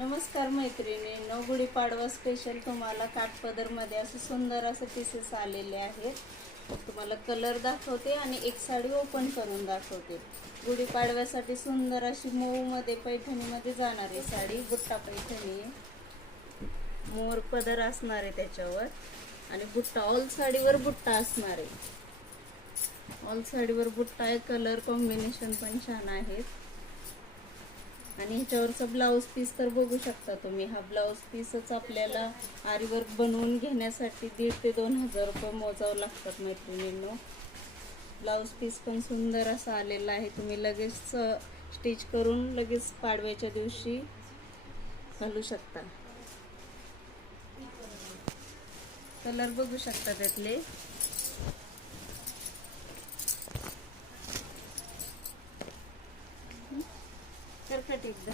नमस्कार मैत्रिणींनो, गुढीपाडवा स्पेशल तुम्हाला काठपदरमध्ये असं सुंदर असं पीसेस आलेले आहेत. तुम्हाला कलर दाखवते आणि एक साडी ओपन करून दाखवते. गुढीपाडव्यासाठी सुंदर अशी मऊमध्ये पैठणीमध्ये जाणारी साडी, बुट्टा पैठणी आहे. मोर पदर असणार आहे त्याच्यावर आणि बुट्टा ऑल साडीवर बुट्टा असणार आहे. ऑल साडीवर बुट्टा आहे. कलर कॉम्बिनेशन पण छान आहेत. आणि ह्याच्यावरचा ब्लाऊज पीस तर बघू शकता तुम्ही. हा ब्लाऊज पीसच आपल्याला आरीवर्क बनवून घेण्यासाठी 1,500 ते 2,000 रुपये मोजावं लागतात मैत्रिणींनो. ब्लाऊज पीस पण सुंदर असा आलेला आहे. तुम्ही लगेच स्टिच करून लगेच पाडव्याच्या दिवशी घालू शकता. कलर बघू शकता त्यातले. करकट एकदा